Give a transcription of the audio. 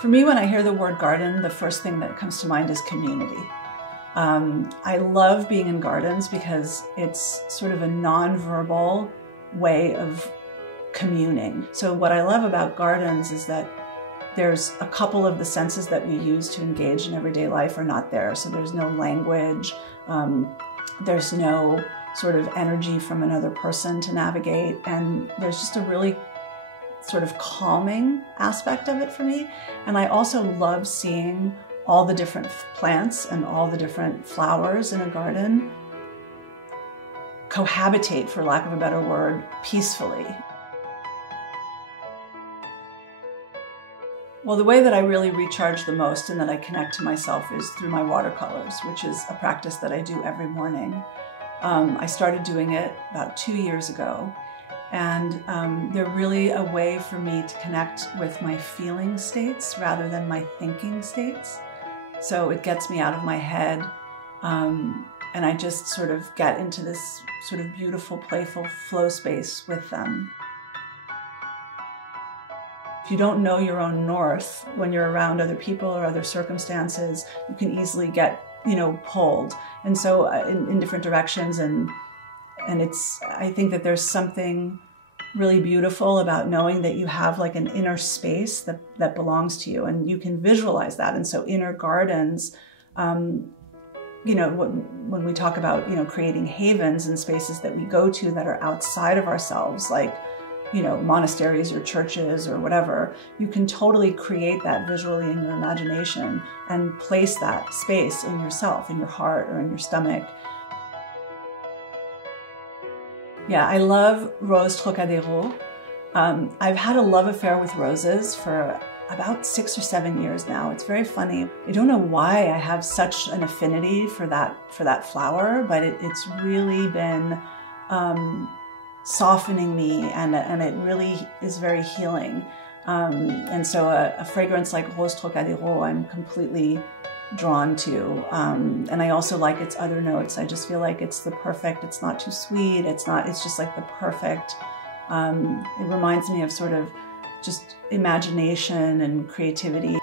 For me, when I hear the word garden, the first thing that comes to mind is community. I love being in gardens because it's sort of a non-verbal way of communing. So what I love about gardens is that there's a couple of the senses that we use to engage in everyday life are not there. So there's no language, there's no sort of energy from another person to navigate, and there's just a really sort of calming aspect of it for me. And I also love seeing all the different plants and all the different flowers in a garden cohabitate, for lack of a better word, peacefully. Well, the way that I really recharge the most and that I connect to myself is through my watercolors, which is a practice that I do every morning. I started doing it about 2 years ago, and they're really a way for me to connect with my feeling states rather than my thinking states. So it gets me out of my head, and I just sort of get into this sort of beautiful, playful flow space with them. If you don't know your own north, when you're around other people or other circumstances, you can easily get, pulled. And so in different directions. And I think that there's something really beautiful about knowing that you have like an inner space that belongs to you, and you can visualize that. And so inner gardens, when we talk about, creating havens and spaces that we go to that are outside of ourselves, like, monasteries or churches or whatever, you can totally create that visually in your imagination and place that space in yourself, in your heart or in your stomach. Yeah, I love Rose Trocadero. I've had a love affair with roses for about 6 or 7 years now. It's very funny. I don't know why I have such an affinity for that flower, but it's really been softening me, and it really is very healing. And so a fragrance like Rose Trocadero I'm completely drawn to. And I also like its other notes. I just feel like it's the perfect, it's not too sweet, it's just like the perfect, it reminds me of sort of just imagination and creativity.